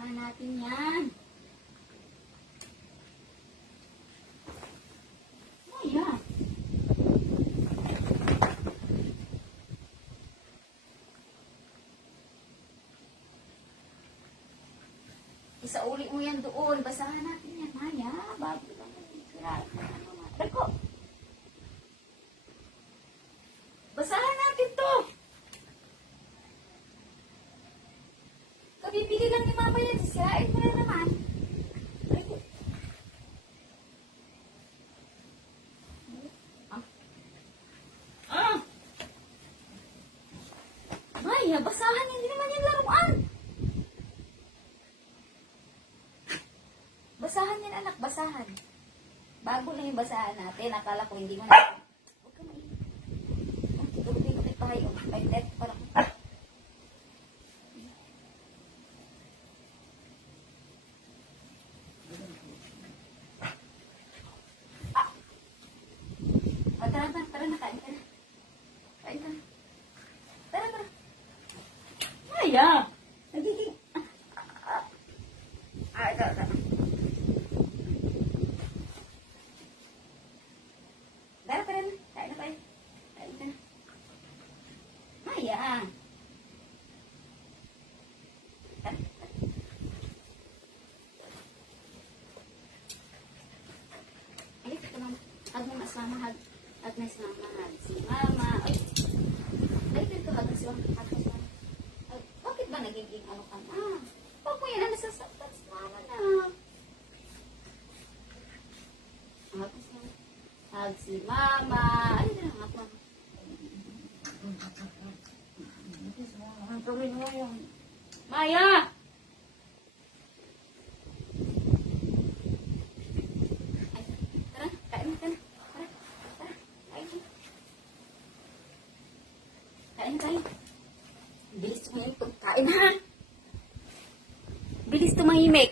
Basahan natin yan. Ayan. Isauli mo yan doon. Basahan natin yan, Maya. Bago lang. Reko. Basahan natin to. Kabibili lang ni Mama yan. Sirain mo na naman. Reko. Maya, basahan hindi naman yung laruan. Basahan yan, anak. Basahan. Bago lang yung basahan natin. Akala ko hindi mo na. Huwag ka maingay. Gawin pa kayo. May death parang. Tara na. Tara na. Kain ka na. Kain ka na. Tara, tara. Maya! Nagiging. Ito. Tara, tara na. Kain na tayo. Kain ka na. Maya! Tara, tara. Ay, ito mama. Hag mo masama. Hag na si mama. Hag si mama. Ay, dito. Hag na si mama. Hag na si mama. Ay, bakit ba nagiging ano ka na? Huwag mo yan. Nasasaktan si mama na. Hag si mama. Hag si mama. Ay, ito na. Hag mama. Ang tuloy mo yung... Maya! Ay, tara. Kain ka na. Tara. Tara. Kain ka. Kain tayo. Bilis tumahimik. Kain ha. Bilis tumahimik.